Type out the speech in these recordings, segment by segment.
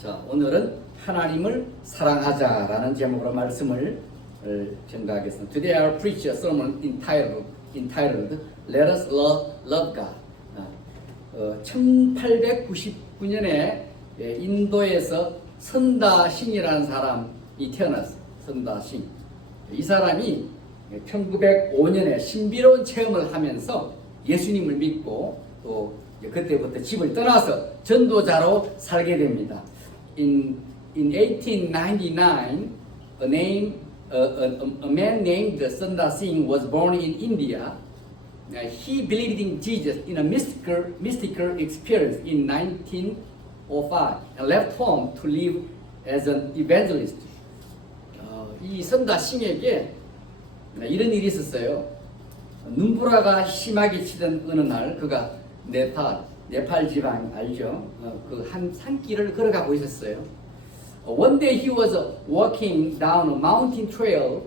자, 오늘은 하나님을 사랑하자라는 제목으로 말씀을 전가하겠습니다. Today I will preach a sermon entitled Let us love God. 1899년에 인도에서 선다싱이라는 사람이 태어났어요. 선다싱. 이 사람이 1905년에 신비로운 체험을 하면서 예수님을 믿고 또 그때부터 집을 떠나서 전도자로 살게 됩니다. In 1899, a man named Sunda Singh was born in India. He believed in Jesus in a mystical experience in 1905 and left home to live as an evangelist. 이 선다 싱에게 이런 일이 있었어요. 눈보라가 심하게 치던 어느 날 그가 네팔 지방 알죠? 그 한 산길을 걸어가고 있었어요. One day he was walking down a mountain trail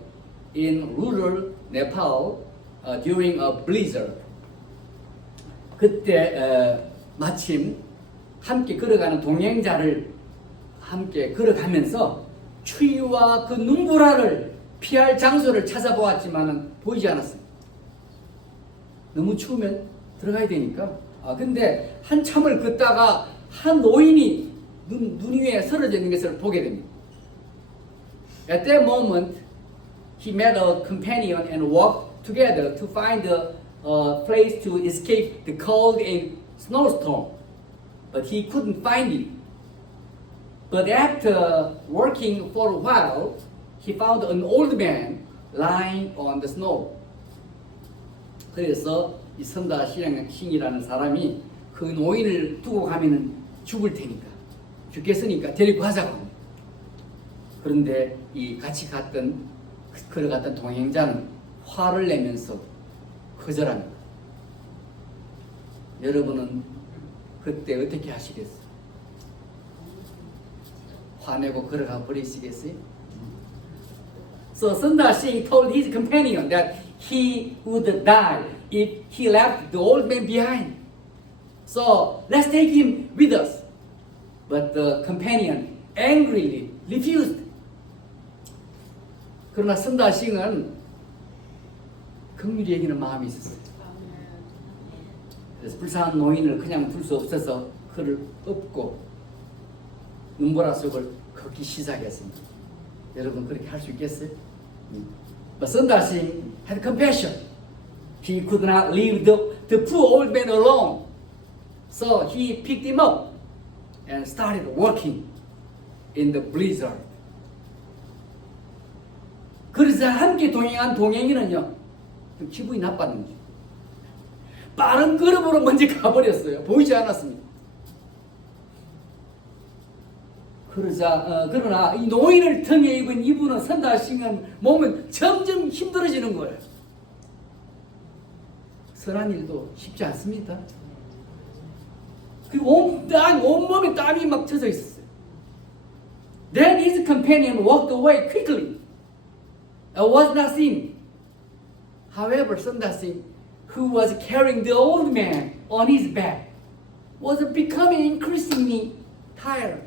in rural Nepal during a blizzard. 그때 마침 함께 걸어가는 동행자를 함께 걸어가면서 추위와 그 눈보라를 피할 장소를 찾아보았지만 보이지 않았습니다. 너무 추우면 들어가야 되니까. 근데 한참을 걷다가 한 노인이 눈 위에 쓰러져 있는 것을 보게 됩니다. At that moment, he met a companion and walked together to find a place to escape the cold and snowstorm. But he couldn't find it. But after walking for a while, he found an old man lying on the snow. 그래서 이 선다 싱이라는 사람이 그 노인을 두고 가면은 죽을 테니까 죽겠으니까 데리고 가자고. 그런데 이 같이 걸어갔던 동행자는 화를 내면서 거절합니다. 여러분은 그때 어떻게 하시겠어요? 화내고 걸어가 버리시겠어요? So Sunda Singh told his companion that he would die if he left the old man behind. So let's take him with us. But the companion angrily refused. 그러나 선다 싱은 긍휼히 여기는 마음이 있었어요. 그래서 불쌍한 노인을 그냥 둘 수 없어서 그를 업고 눈보라 속을 걷기 시작했습니다. 여러분 그렇게 할 수 있겠어요? But Sunda Singh had compassion. He could not leave the poor old man alone. So he picked him up and started walking in the blizzard. 그래서 함께 동행한 동행인은요, 기분이 나빴는지 빠른 걸음으로 먼저 가버렸어요. 보이지 않았습니다. 그러나 이 노인을 등에 입은 이분은 선다 싱은 몸은 점점 힘들어지는 거예요. 선한 일도 쉽지 않습니다. 그리고 온몸에 땀이 막 젖어 있었어요. Then his companion walked away quickly and was not seen. However, Sunda Singh, who was carrying the old man on his back, was becoming increasingly tired.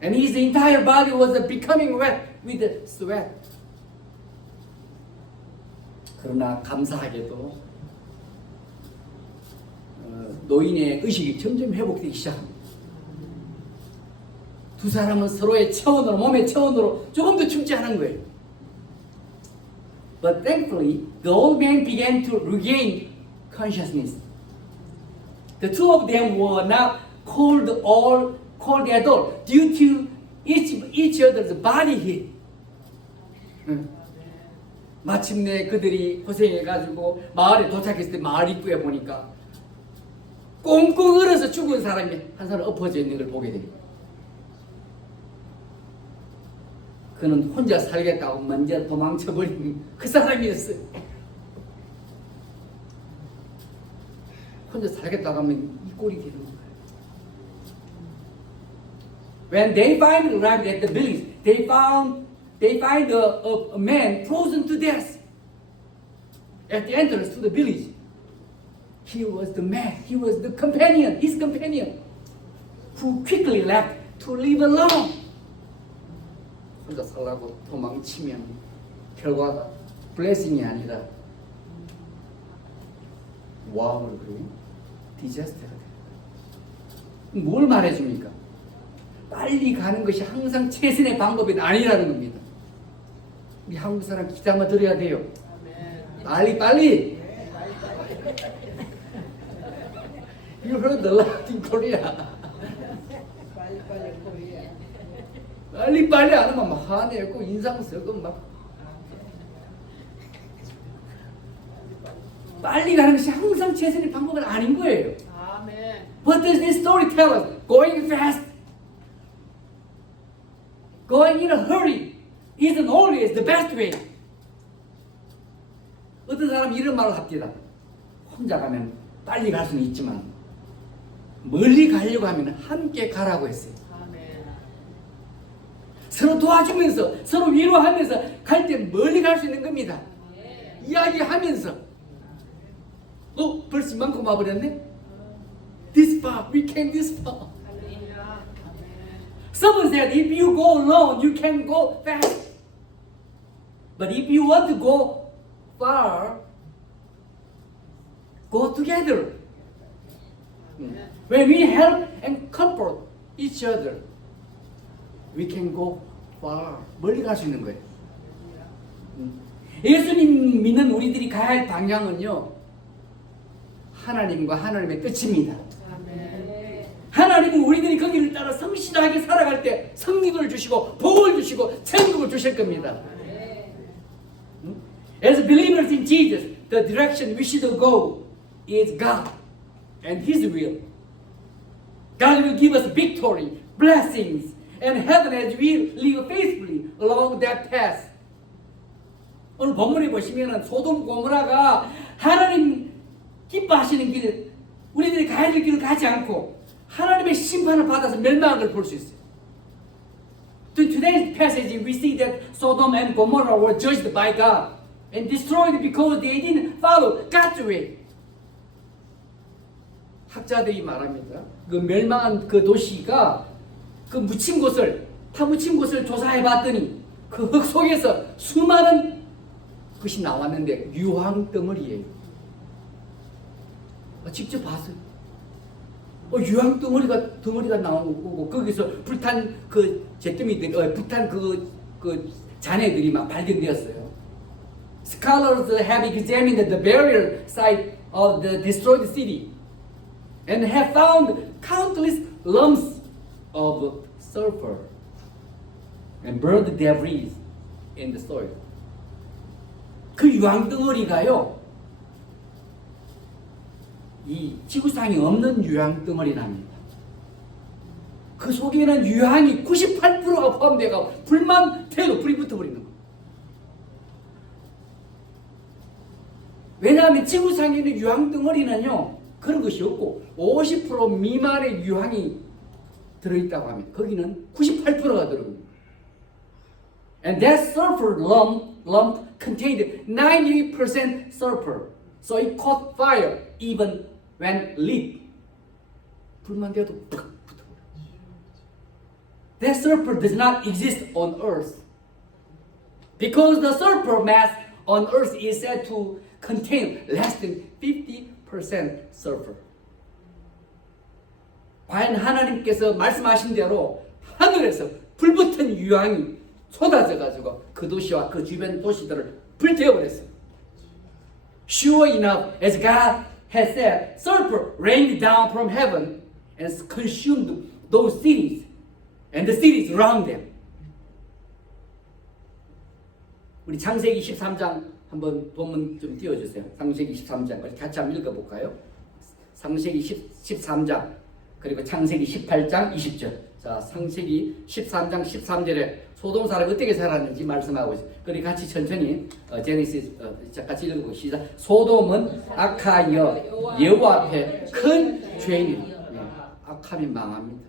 And his entire body was becoming wet with sweat. 그러나 감사하게도 노인의 의식이 점점 회복되기 시작합니다. 두 사람은 서로의 체온으로, 몸의 체온으로 조금 더 춥지 않은 거예요. But thankfully, the old man began to regain consciousness. The two of them were not cold at all due to each other's body heat. 마침내 그들이 고생해가지고 마을에 도착했을 때 마을 입구에 보니까 꽁꽁 얼어서 죽은 사람이 한 사람 엎어져 있는 걸 보게 됩니다. 그는 혼자 살겠다고 먼저 도망쳐버린 그 사람이었어요. 혼자 살겠다고 하면 이 꼴이 되는 거예요. When they finally arrived at the village, they find a man frozen to death at the entrance to the village. He was the man. He was the companion. His companion. who quickly left to live alone. 혼자 살라고 도망치면 결과가 blessing이 아니라 와우를 그리고 디자스터가 돼요. 뭘 말해줍니까? 빨리 가는 것이 항상 최선의 방법이 아니라는 겁니다. 우리 한국 사람 기다려 들어야 돼요. 빨리. You heard the lot in Korea. 빨리 안 하면 막 화내고 인상 쓰고 막 빨리 가는 것이 항상 최선의 방법은 아닌 거예요. What does this story tell us? Going fast, going in a hurry isn't always the best way. 어떤 사람이 이런 말을 합니다. 혼자 가면 빨리 갈 수는 있지만 멀리 가려고 하면 함께 가라고 했어요. 서로 도와주면서 서로 위로하면서 갈 때 멀리 갈 수 있는 겁니다. 이야기하면서 벌써 이만큼 와버렸네? This far, we came this far. Someone said if you go alone, you can go fast. But if you want to go far, go together. When we help and comfort each other, we can go far. 멀리 갈 수 있는 거예요. 예수님 믿는 우리들이 가야 할 방향은요, 하나님과 하나님의 뜻입니다. 하나님은 우리들이 거기를 따라 성실하게 살아갈 때 성립을 주시고 복을 주시고 천국을 주실 겁니다. As believers in Jesus, the direction we should go is God and His will. God will give us victory, blessings, and heaven as we live faithfully along that path. 오늘 본문에 보시면은 소돔 고모라가 하나님 기뻐하시는 길, 우리들이 가야 될 길을 가지 않고 하나님의 심판을 받아서 멸망한 걸 볼 수 있어요. In today's passage, we see that Sodom and Gomorrah were judged by God and destroyed because they didn't follow God's way. 학자들이 말합니다. 그 멸망한 그 도시가 그 묻힌 곳을 파묻힌 곳을 조사해봤더니 그 흙 속에서 수많은 것이 나왔는데 유황 덩어리예요. 직접 봤어요. 유황 덩어리가 나오고 거기서 불탄 그 잿더미들, 불탄 그 잔해들이 막 발견되었어요. Scholars have examined the burial site of the destroyed city and have found countless lumps of sulfur and burned debris in the soil. 그 유황 덩어리가요, 이 지구상에 없는 유황 덩어리랍니다. 그 속에는 유황이 98%가 포함되어 불만 태워도 불이 붙어버리는 거예요. 왜냐하면 지구상에 있는 유황 덩어리는요, 그런 것이 없고 50% 미만의 유황이 들어있다고 하면 거기는 98%가 들어갑니다. And that sulfur lump contained 98% sulfur, so it caught fire even when lit. 불만 되어도 팍 붙어버려요. That sulfur does not exist on Earth because the sulfur mass on Earth is said to contain less than 50% sulfur. 과연 하나님께서 말씀하신 대로 하늘에서 불붙은 유황이 쏟아져 가지고 그 도시와 그 주변 도시들을 불태워버렸어요. Sure enough, as God has said, sulfur rained down from heaven and consumed those cities and the cities around them. 우리 창세기 13장 한번 본문 좀 띄워주세요. 창세기 13장 같이 한번 읽어볼까요? 창세기 13장 그리고 창세기 18장 20절. 자, 창세기 13장 13절에 소돔 사람이 어떻게 살았는지 말씀하고 있어요. 그리고 같이 천천히 제네시스 같이 읽어보고 시작. 소돔은 악하여 여호와 앞에 큰 죄인이라. 악하면 망합니다.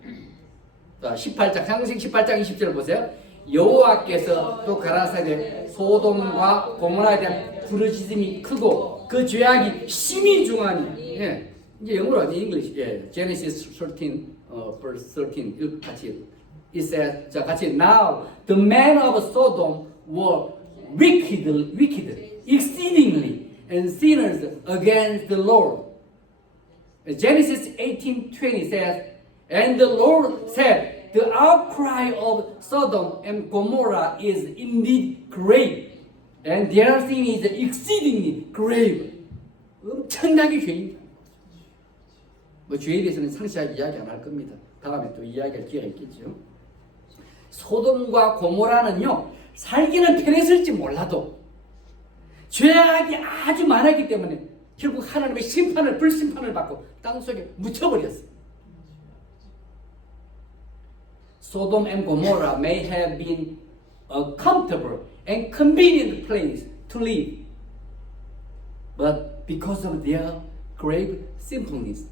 자, 18장 창세기 18장 20절 보세요. 여호와께서 또 가라사대 소돔과 고모라에 대한 부르짖음이 크고 그 죄악이 심히 중하니. 예. 이제 영어로 하지 English. 예. Genesis 13 verse 13 같이 it says 자 같이 now the men of Sodom were wicked exceedingly and sinners against the Lord. Genesis 18:20 says, and the Lord said, the outcry of Sodom and Gomorrah is indeed great, and their sin is exceedingly grave. 엄청나게 죄입니다. 뭐 죄에 대해서는 상세하게 이야기 안 할 겁니다. 다음에 또 이야기할 기회가 있겠죠. 소돔과 고모라는요, 살기는 편했을지 몰라도 죄악이 아주 많았기 때문에 결국 하나님의 심판을, 불심판을 받고 땅속에 묻혀버렸어요. Sodom and Gomorrah may have been a comfortable and convenient place to live, but because of their grave sinfulness,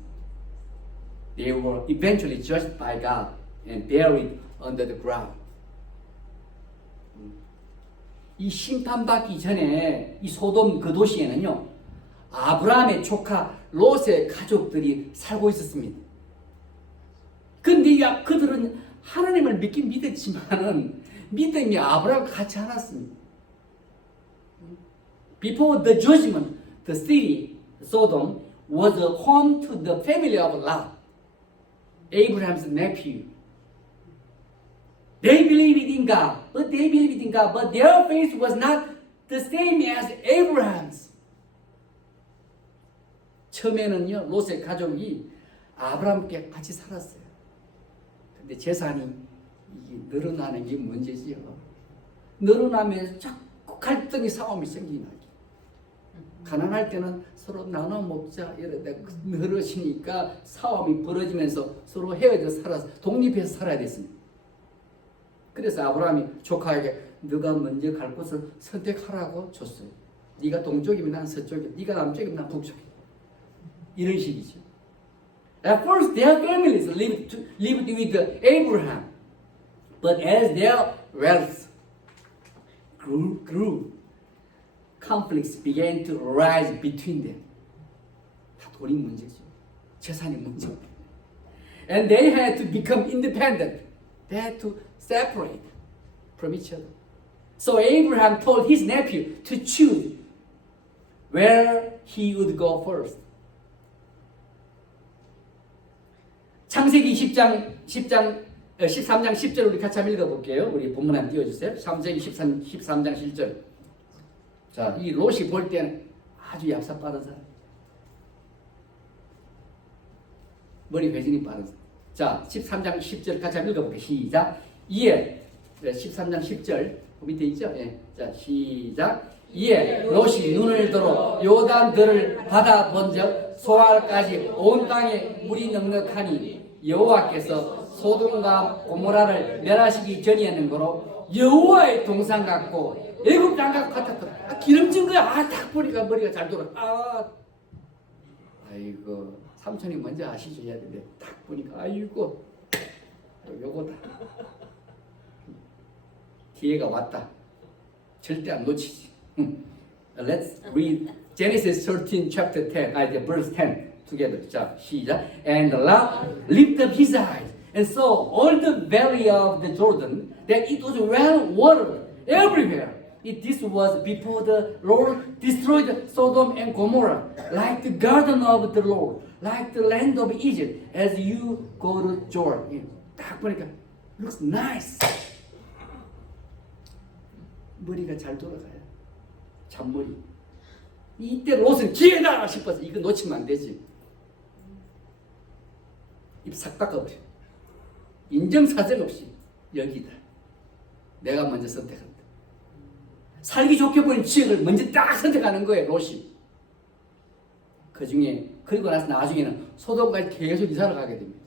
they were eventually judged by God and buried under the ground. 이 심판받기 전에 이 소돔 그 도시에는요, 아브라함의 조카 롯의 가족들이 살고 있었습니다. 근데 그들은 하나님을 믿긴 믿었지만은 믿음이 아브라함과 같지 않았습니다. Before the judgment, the city Sodom was home to the family of Lot, Abraham's nephew. They believed in God, but their faith was not the same as Abraham's. 처음에는요, 롯의 가족이 아브라함께 같이 살았어요. 근데 재산이 늘어나는 게 문제지요. 늘어나면 자꾸 갈등이, 싸움이 생기나. 가난할 때는 서로 나눠 먹자 이러다 늘어지니까 싸움이 벌어지면서 서로 헤어져 살아서 독립해서 살아야 됐습니다. 그래서 아브라함이 조카에게 네가 먼저 갈 곳을 선택하라고 줬어요. 네가 동쪽이면 난 서쪽이야. 네가 남쪽이면 난 북쪽이야. 이런 식이죠. At first, their families lived with Abraham, but as their wealth grew, conflicts began to arise between them. 다 돈이 문제죠. 재산이 문제입니다. And they had to become independent. They had to separate from each other. So Abraham told his nephew to choose where he would go first. 창세기 13장 10절 우리 같이 한번 읽어볼게요. 우리 본문 한번 띄워주세요. 창세기 13장 10절. 자, 이 롯이 볼 때는 아주 얍삽 빠른 사람. 머리 회전이 빠른 사람. 자, 13장 10절 같이 한번 읽어볼게요. 시작. 이에 13장 10절 밑에 있죠? 예. 자, 시작. 이에 롯이 눈을 들어 요단들을 바다 번적 소알까지 온 땅에 물이 넉넉하니 여호와께서 소돔과 고모라를 멸하시기 전이었는 거로 여호와의 동상 같고 애굽 땅과 같았더라. 기름진 거야. 딱 보니까 머리가 잘 돌아. 아이고 삼촌이 먼저 아시죠? 해야 되는데 딱 보니까 아이고 요거다. 기회가 왔다. 절대 안 놓치지. Let's read Genesis 13 chapter 10, verse 10 together. 자, 시작. And Lot lifted up his eyes and saw all the valley of the Jordan, that it was well watered everywhere. This was before the Lord destroyed Sodom and Gomorrah, like the garden of the Lord, like the land of Egypt, as you go to Jordan. 딱 보니까 looks nice. 머리가 잘 돌아가요. 잔머리. 이때 롯은 기회다 싶어서 이거 놓치면 안 되지. 입 싹 닦아버려. 인정사정 없이 여기다. 내가 먼저 선택한다. 살기 좋게 보이는 지역을 먼저 딱 선택하는 거예요. 롯이. 그 중에 그리고 나서 나중에는 소돔까지 계속 이사를 가게 됩니다.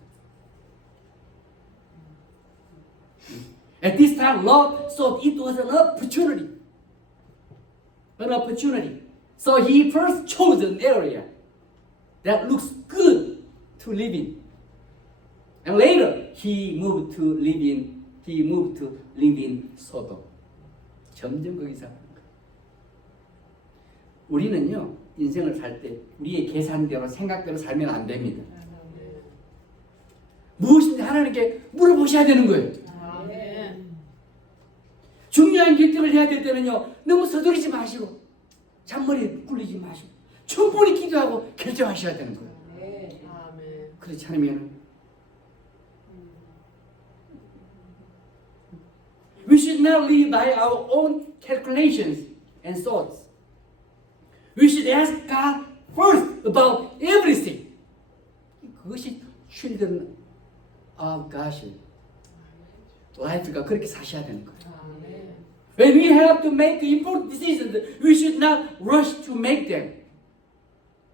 At this time, Lot thought it was an opportunity. An opportunity. So he first chose an area that looks good to live in. And later, he moved to live in Sodom. 점점 거기서 우리는요 인생을 살 때 우리의 계산대로 생각대로 살면 안 됩니다. 무엇인지 하나님께 물어보셔야 되는 거예요. 중요한 결정을 해야 될 때는요, 너무 서두르지 마시고 잔머리 굴리지 마시고 충분히 기도하고 결정하셔야 되는 거예요. 그렇지 않으면 we should not live by our own calculations and thoughts. We should ask God first about everything. 그것이 children of God's life가 그렇게 사셔야 되는 거예요. When we have to make important decisions, we should not rush to make them,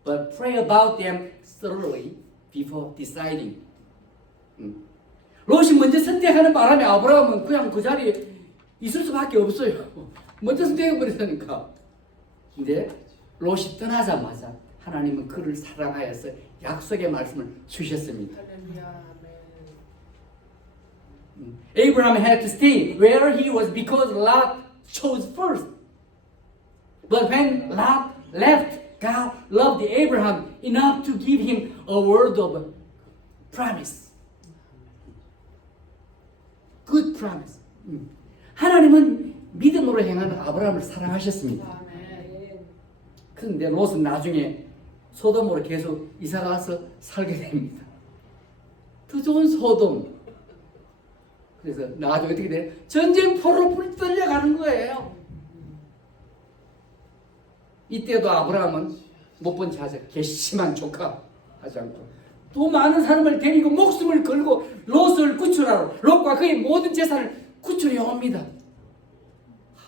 but pray about them thoroughly before deciding. 롯이 먼저 선택하는 바람에 아브라함은 그냥 그 자리에 있을 수밖에 없어요. 먼저 선택해버리니까. 근데 롯이 떠나자마자 하나님은 그를 사랑하여서 약속의 말씀을 주셨습니다. Abraham had to stay where he was because Lot chose first. But when Lot left, God loved Abraham enough to give him a word of promise. Good promise. 하나님은 믿음으로 행하는 아브라함을 사랑하셨습니다. 그런데 롯은 나중에 소돔으로 계속 이사가서 살게 됩니다. 더 좋은 소돔. 그래서 나중에 어떻게 돼요? 전쟁포로 불 떨려가는 거예요. 이때도 아브라함은 못 본 자자 괘씸한 조카 하지 않고 또 많은 사람을 데리고 목숨을 걸고 롯을 구출하러 롯과 그의 모든 재산을 구출해 옵니다.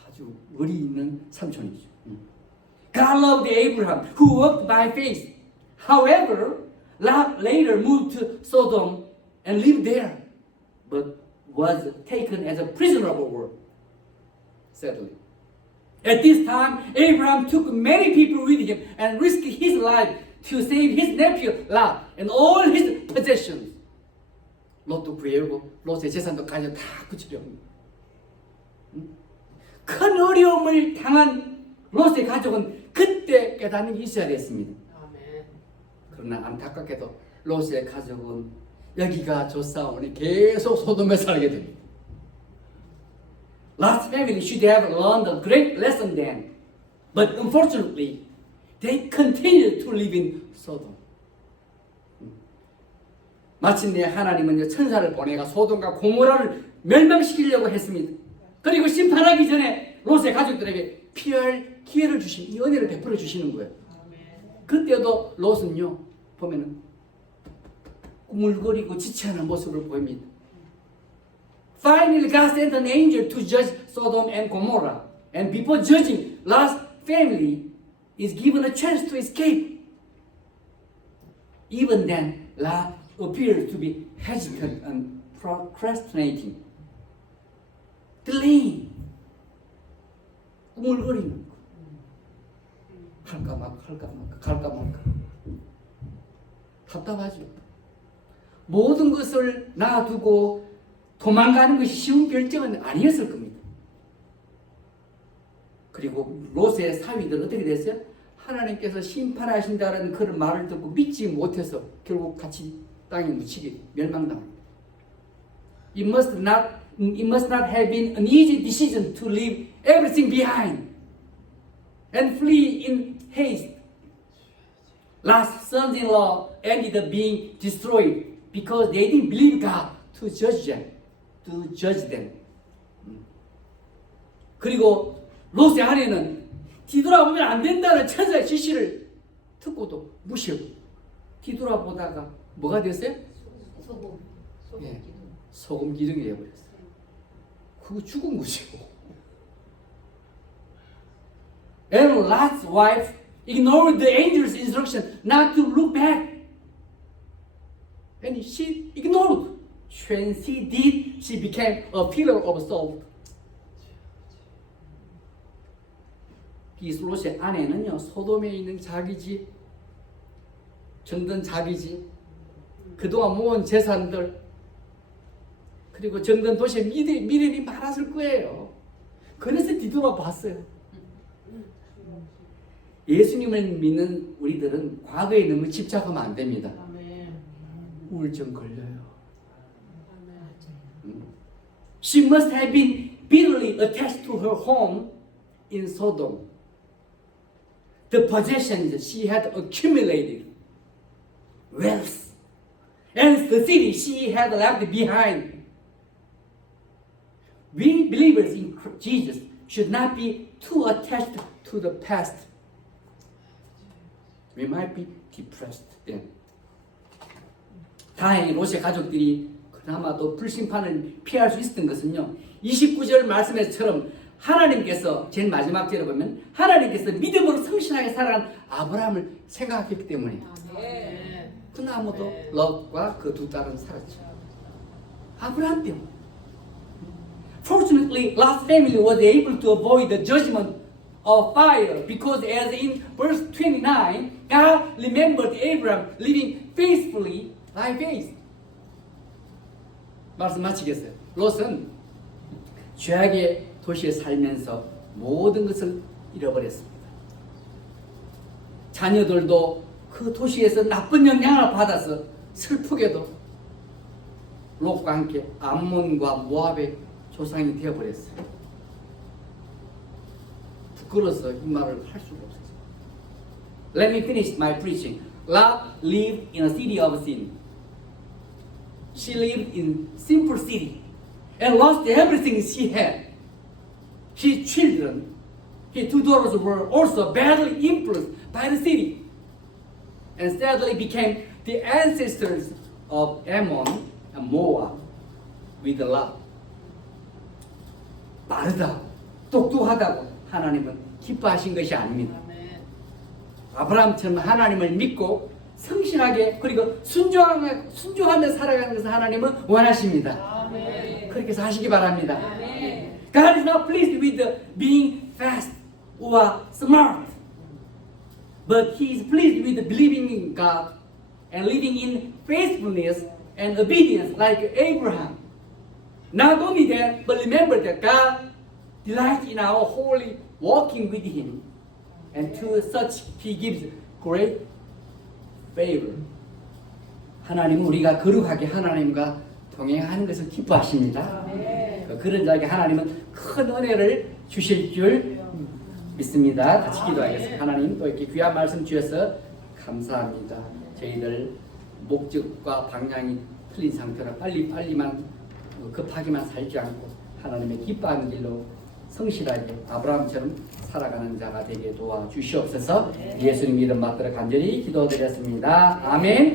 아주 의리 있는 삼촌이죠. God loved Abraham who walked by faith. However, Lot later moved to Sodom and lived there, but was taken as a prisoner of war. Sadly. At this time, Abraham took many people with him and risked his life to save his nephew Lot and all his possessions. 롯도 구해오고 롯의 재산도 가져 다 구출해 옵니다. 큰 어려움을 당한 롯의 가족은 그때 깨닫는 게 있어야 됐습니다. 그러나 안타깝게도 롯의 가족은 여기가 좋사오니 계속 소돔에 살게 됩니다. Lot's family should have learned a great lesson then, but unfortunately, they continued to live in Sodom. 마침내 하나님은 천사를 보내가 소돔과 고모라를 멸망시키려고 했습니다. 그리고 심판하기 전에 롯의 가족들에게 피할 기회를 주신 이 은혜를 베풀어 주시는 거예요. 그때도 롯은요 보면은 꾸물거리고 지체하는 모습을 보입니다. Finally, God sent an angel to judge Sodom and Gomorrah, and before judging, Lot's family is given a chance to escape. Even then, Lot appears to be hesitant and procrastinating, delaying, 꾸물거리는 거. 할까 말까, 할까 말까, 갈까 말까. 답답하죠. 모든 것을 놔두고 도망가는 것이 쉬운 결정은 아니었을 겁니다. 그리고 롯의 사위들은 어떻게 됐어요? 하나님께서 심판하신다는 그런 말을 듣고 믿지 못해서 결국 같이 땅에 묻히게 멸망당합니다. It must not have been an easy decision to leave everything behind and flee in haste. Lot's sons-in-law ended up being destroyed because they didn't believe God to judge them. 그리고 롯의 아내는 뒤돌아보면 안 된다는 천사의 지시를 듣고도 무시하고 뒤돌아보다가 뭐가 됐어요? 소금 기둥이 되어버렸어요. 그거 죽은 것이고. And Lot's wife ignored the angel's instruction not to look back. And she ignored. When she did, she became a pillar of salt. 이 롯의 아내는요, 소돔에 있는 자기 집, 정든 자기 집, 그동안 모은 재산들, 그리고 정든 도시에 미련이 많았을 거예요. 그래서 뒤돌아봤어요. 예수님을 믿는 우리들은 과거에 너무 집착하면 안 됩니다. 우울증 걸려요. She must have been bitterly attached to her home in Sodom. The possessions she had accumulated, wealth, and the city she had left behind. We believers in Jesus should not be too attached to the past. We might be depressed then. 다행히 롯의 가족들이 그나마도 불심판을 피할 수 있었던 것은요, 29절 말씀에서처럼 하나님께서 제일 마지막 절에 보면 하나님께서 믿음으로 성실하게 살아간 아브라함을 생각했기 때문에 그나마도 롯과 그 두 딸은 살았죠. 아브라함 때문에. Fortunately, Lot's family was able to avoid the judgment of fire because as in verse 29, God remembered Abraham living faithfully by faith. 말씀 마치겠어요. 롯은 죄악의 도시에 살면서 모든 것을 잃어버렸습니다. 자녀들도 그 도시에서 나쁜 영향을 받아서 슬프게도 롯과 함께 암몬과 모압의 조상이 되어버렸어요. 부끄러워서 이 말을 할 수가 없어요. Let me finish my preaching. Lot lived in a city of sin. She lived in simple city and lost everything she had. His children, his two daughters were also badly influenced by the city and sadly became the ancestors of Ammon and Moab with Lot. 빠르다, 똑똑하다고 하나님은 기뻐하신 것이 아닙니다. 아브라함처럼 하나님을 믿고 성실하게 그리고 순종하며 살아가는 것을 하나님은 원하십니다. 그렇게 사시기 바랍니다. God is not pleased with being fast or smart, but He is pleased with believing in God and living in faithfulness and obedience like Abraham. Not only that, but remember that God delights in our holy walking with Him, and to such He gives great favor. 하나님은 우리가 거룩하게 하나님과 동행하는 것을 기뻐하십니다. 그런 자에게 하나님은 큰 은혜를 주실 줄 믿습니다. 같이 기도하겠습니다. 하나님 또 이렇게 귀한 말씀 주셔서 감사합니다. 저희들 목적과 방향이 틀린 상태로 빨리만 급하게만 살지 않고 하나님의 기뻐하는 길로 성실하게 아브라함처럼 살아가는 자가 되게 도와주시옵소서. 예수님 이름 받들어 간절히 기도드렸습니다. 아멘.